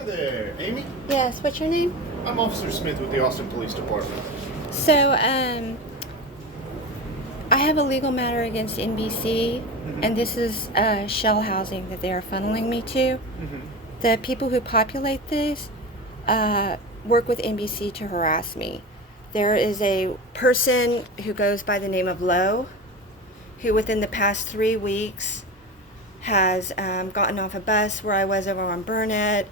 Hi there, Amy. Yes, what's your name? I'm Officer Smith with the Austin Police Department. So, I have a legal matter against NBC, and this is shell housing that they are funneling me to. The people who populate this work with NBC to harass me. There is a person who goes by the name of Lowe, who within the past 3 weeks has gotten off a bus where I was over on Burnett.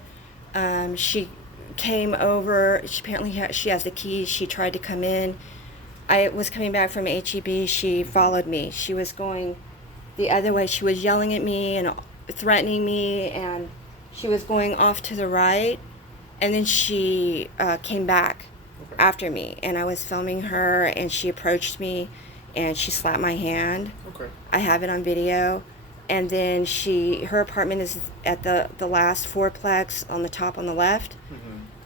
She came over. She has the keys. She tried to come in. I was coming back from HEB. She followed me. She was going the other way. She was yelling at me and threatening me, and she was going off to the right. And then she came back after me, and I was filming her, and she approached me, and she slapped my hand. Okay. I have it on video. And then her apartment is at the last fourplex on the top on the left.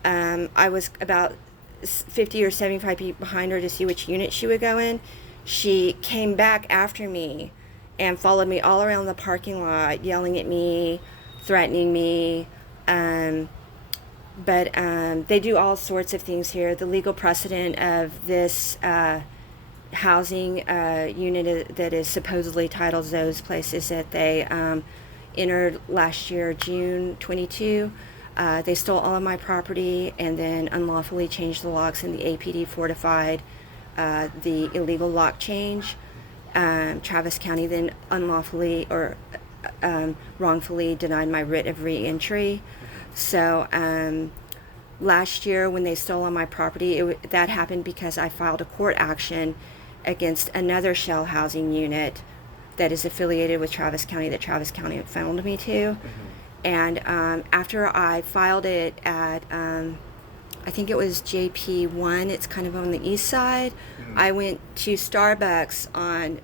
I was about 50 or 75 feet behind her to see which unit she would go in. She came back after me and followed me all around the parking lot, yelling at me, threatening me. But they do all sorts of things here. The legal precedent of this housing unit that is supposedly titled those places that they entered last year, June 22. They stole all of my property and then unlawfully changed the locks, and the APD fortified the illegal lock change. Travis County then unlawfully or wrongfully denied my writ of re-entry. So last year when they stole all my property, that happened because I filed a court action against another shell housing unit that is affiliated with Travis County that Travis County found me to. And after I filed it at, I think it was JP1, it's kind of on the east side, I went to Starbucks on,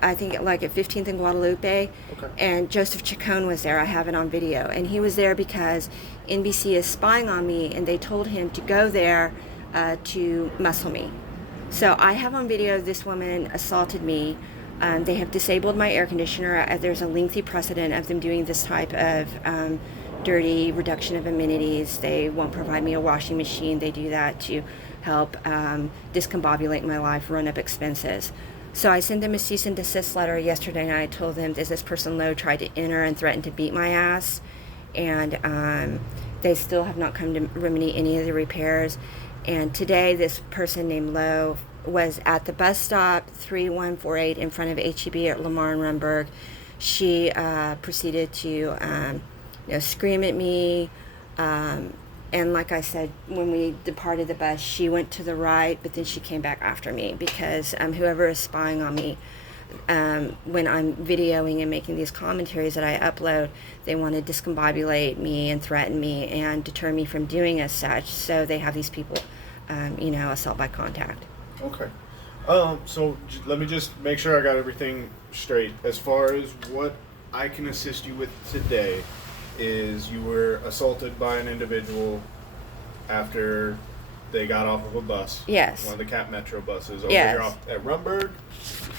I think like at 15th and Guadalupe, and Joseph Chacon was there. I have it on video. And he was there because NBC is spying on me, and they told him to go there to muscle me. So I have on video this woman assaulted me. They have disabled my air conditioner. There's a lengthy precedent of them doing this type of dirty reduction of amenities. They won't provide me a washing machine. They do that to help discombobulate my life, run up expenses. So I sent them a cease and desist letter yesterday, and I told them that this person Lowe tried to enter and threatened to beat my ass. And they still have not come to remedy any of the repairs. And today, this person named Lowe was at the bus stop 3148 in front of HEB at Lamar and Rumberg. She proceeded to scream at me. And like I said, when we departed the bus, she went to the right, but then she came back after me because whoever is spying on me, when I'm videoing and making these commentaries that I upload, they want to discombobulate me and threaten me and deter me from doing as such. So they have these people, assault by contact. Okay. So let me just make sure I got everything straight. As far as what I can assist you with today is you were assaulted by an individual after they got off of a bus. Yes. One of the Cap Metro buses over Yes. here off at Rumberg.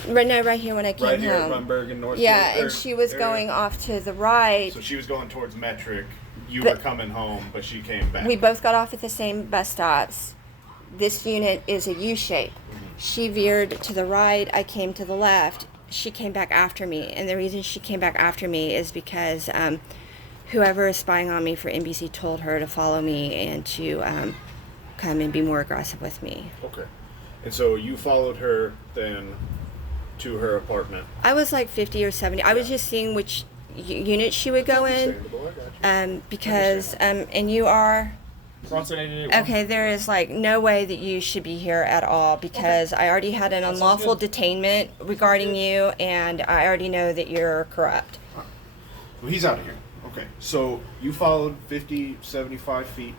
Right here when I came Right here home. at Rumberg in North. Yeah, and she was going off to the right. So she was going towards Metric. You were coming home, but she came back. We both got off at the same bus stops. This unit is a U-shape. She veered to the right. I came to the left. She came back after me. And the reason she came back after me is because whoever is spying on me for NBC told her to follow me and to come and be more aggressive with me. Okay. And so you followed her then to her apartment. I was like 50 or 70. I was just seeing which unit she would go in. Understandable, I got you. Because, and you are... BRONSON 881. Okay, there is like no way that you should be here at all because I already had an unlawful detainment regarding you, and I already know that you're corrupt. Well, he's out of here. Okay. So you followed 50, 75 feet,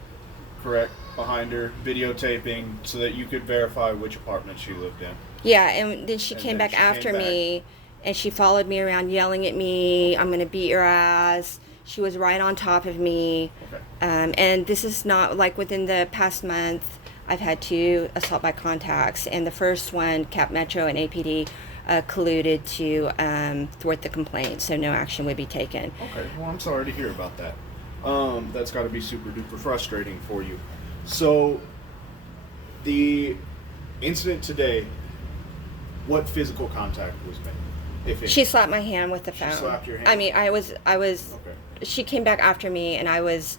correct, behind her, videotaping so that you could verify which apartment she lived in. Yeah, and then she came then back she after came me, and she followed me around yelling at me, I'm going to beat your ass. She was right on top of me. Okay. And this is not like within the past month. I've had 2 assault by contacts, and the first one, Cap Metro and APD, colluded to thwart the complaint, so no action would be taken. Okay. Well, I'm sorry to hear about that. That's got to be super duper frustrating for you. So, the incident today, what physical contact was made? If any? She slapped my hand with the phone. She slapped your hand? I mean, I was. Okay. She came back after me, and I was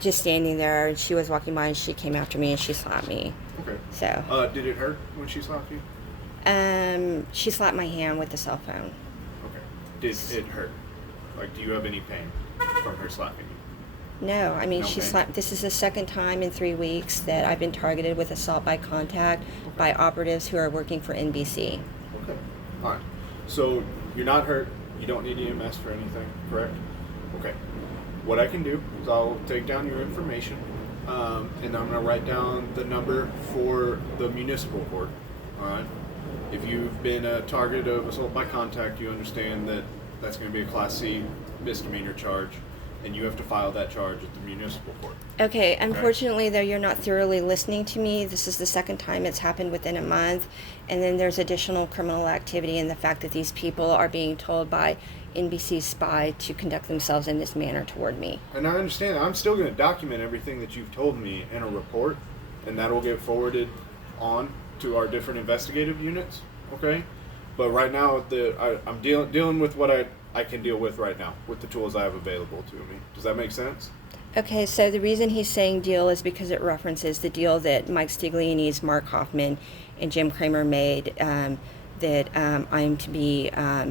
just standing there, and she was walking by, and she came after me, and she slapped me. Okay. So. Did it hurt when she slapped you? She slapped my hand with the cell phone. Okay. Did it hurt? Like, do you have any pain from her slapping you? No, I mean, No she pain? slapped. This is the second time in 3 weeks that I've been targeted with assault by contact by operatives who are working for NBC. Okay. All right. So you're not hurt. You don't need EMS for anything, correct? Okay. What I can do is I'll take down your information, and I'm going to write down the number for the municipal court. All right. If you've been a target of assault by contact, you understand that that's going to be a Class C misdemeanor charge, and you have to file that charge at the municipal court. Okay, unfortunately, though, you're not thoroughly listening to me. This is the second time it's happened within a month, and then there's additional criminal activity in the fact that these people are being told by NBC spy to conduct themselves in this manner toward me. And I understand. I'm still going to document everything that you've told me in a report, and that will get forwarded on to our different investigative units. Okay, but right now I'm dealing with what I can deal with right now with the tools I have available to me. Does that make sense? Okay, so the reason he's saying deal is because it references the deal that Mike Stiglianese, Mark Hoffman, and Jim Cramer made, that I'm to be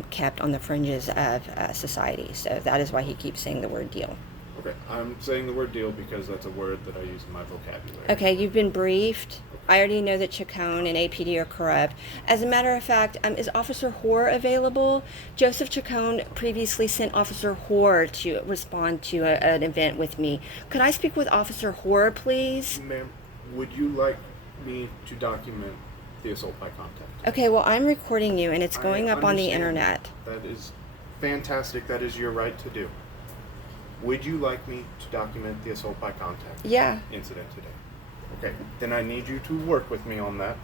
kept on the fringes of society. So that is why he keeps saying the word deal. Okay, I'm saying the word deal because that's a word that I use in my vocabulary. Okay, you've been briefed. I already know that Chacon and APD are corrupt. As a matter of fact, is Officer Hoare available? Joseph Chacon previously sent Officer Hoare to respond to an event with me. Could I speak with Officer Hoare, please? Ma'am, would you like me to document the assault by contact? Okay, well, I'm recording you, and it's going up on the understand. internet. That is fantastic. That is your right to do. Would you like me to document the assault by contact Yeah. incident today? Okay, then I need you to work with me on that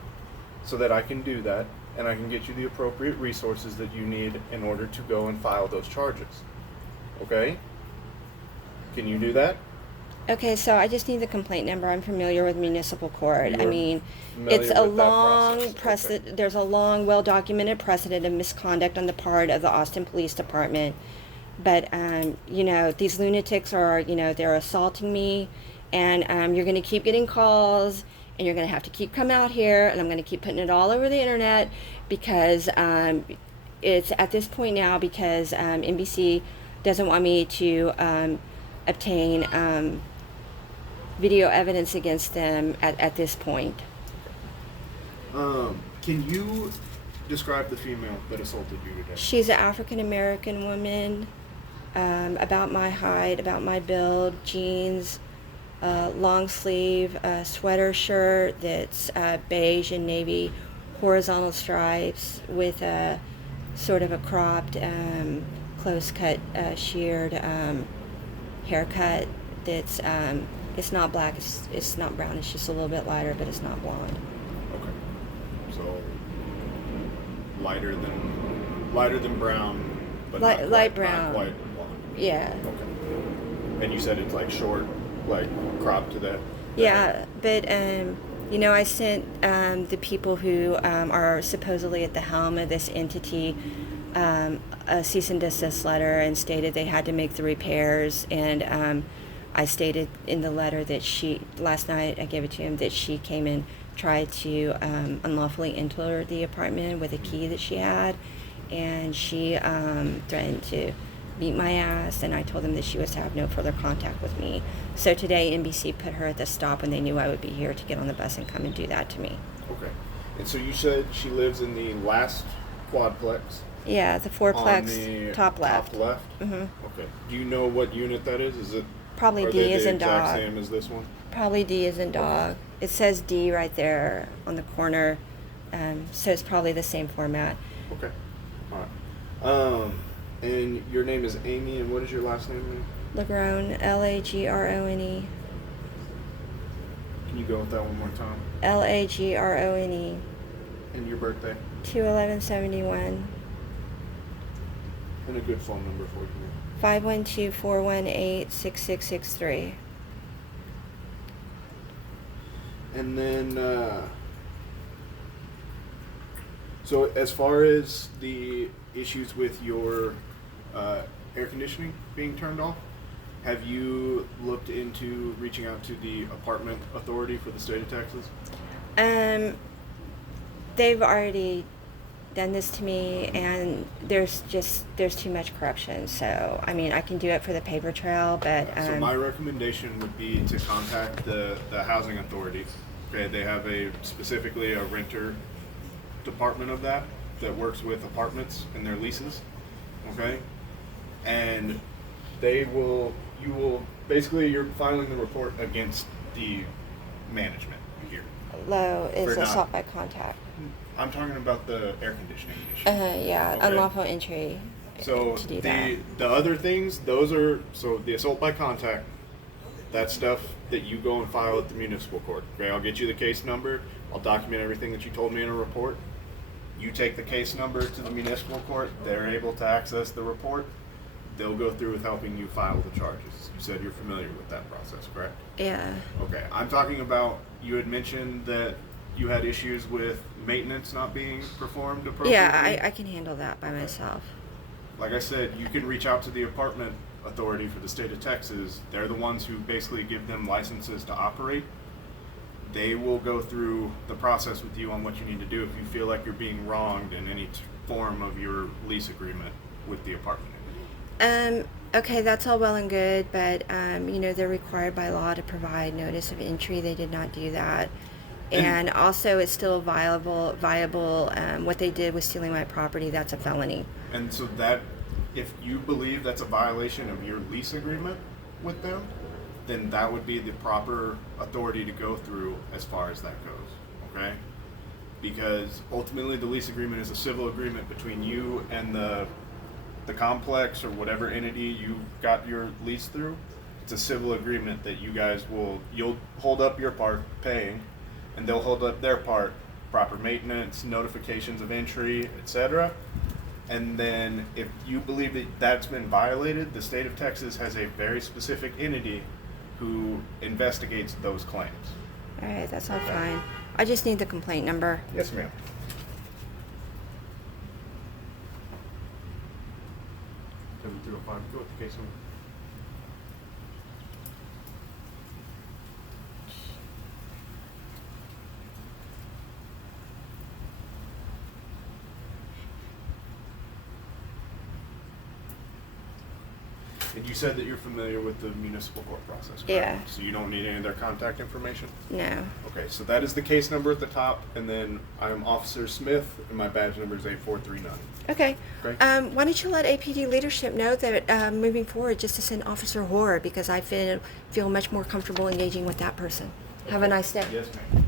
so that I can do that and I can get you the appropriate resources that you need in order to go and file those charges. Okay? Can you do that? Okay, so I just need the complaint number. I'm familiar with municipal court. I You're mean, familiar it's a with that long process. precedent. Okay. There's a long, well-documented precedent of misconduct on the part of the Austin Police Department. But these lunatics are, they're assaulting me, and you're going to keep getting calls, and you're going to have to keep coming out here, and I'm going to keep putting it all over the internet because it's at this point now because NBC doesn't want me to obtain video evidence against them at this point. Can you describe the female that assaulted you today? She's an African American woman, about my height, about my build, jeans, long sleeve sweater shirt that's beige and navy, horizontal stripes with a sort of a cropped, close cut, sheared haircut. That's it's not black, it's not brown, it's just a little bit lighter, but it's not blonde. Okay. So lighter than brown, but Light- not light quite, brown. Not quite blonde. Yeah. Okay. And you said it's like short, like cropped to that. Yeah, but I sent the people who are supposedly at the helm of this entity a cease and desist letter and stated they had to make the repairs. And I stated in the letter that last night I gave it to him, that she came and tried to unlawfully enter the apartment with a key that she had, and she threatened to beat my ass, and I told them that she was to have no further contact with me. So today NBC put her at the stop when they knew I would be here to get on the bus and come and do that to me. Okay. And so you said she lives in the last quadplex? Yeah, the On fourplex, the top left. Top left? Mm-hmm. Okay. Do you know what unit that is? Is it Probably are D they as the in exact dog. same as this one? Probably D as in dog. It says D right there on the corner, so it's probably the same format. Okay. All right. And your name is Amy, and what is your last name? Lagrone, Lagrone, Can you go with that one more time? Lagrone, And your birthday? 2/11/71. And a good phone number for you. 512-418-6663. And then, so as far as the issues with your air conditioning being turned off, have you looked into reaching out to the apartment authority for the state of Texas? They've already done this to me, and there's too much corruption. So I mean, I can do it for the paper trail, but So my recommendation would be to contact the housing authority. Okay, they have specifically a renter department of that works with apartments and their leases. Okay, and you're filing the report against the management here. low is For not- assault by contact. I'm talking about the air conditioning issue. Yeah, Okay. unlawful entry. So to do that. the other things, those are, so the assault by contact, that's stuff that you go and file at the municipal court. Okay, I'll get you the case number. I'll document everything that you told me in a report. You take the case number to the municipal court. They're able to access the report. They'll go through with helping you file the charges. You said you're familiar with that process, correct? Yeah. Okay, I'm talking about, you had mentioned that you had issues with maintenance not being performed appropriately. Yeah, I can handle that by myself. Like I said, you can reach out to the apartment authority for the state of Texas. They're the ones who basically give them licenses to operate. They will go through the process with you on what you need to do if you feel like you're being wronged in any form of your lease agreement with the apartment. Okay, that's all well and good, but they're required by law to provide notice of entry. They did not do that. And also, it's still viable. What they did was stealing my property. That's a felony. And so that, if you believe that's a violation of your lease agreement with them, then that would be the proper authority to go through as far as that goes, okay? Because ultimately the lease agreement is a civil agreement between you and the complex or whatever entity you got your lease through. It's a civil agreement that you guys you'll hold up your part paying, and they'll hold up their part, proper maintenance, notifications of entry, etc. And then if you believe that that's been violated, the state of Texas has a very specific entity who investigates those claims. All right, that's all fine. I just need the complaint number. Yes, ma'am. 7305, go with the case number. And you said that you're familiar with the municipal court process, correct? Yeah. So you don't need any of their contact information? No. Okay, so that is the case number at the top, and then I'm Officer Smith, and my badge number is 8439. Okay. Okay. Why don't you let APD leadership know that moving forward, just to send Officer Horror, because I feel much more comfortable engaging with that person. Have a nice day. Yes, ma'am.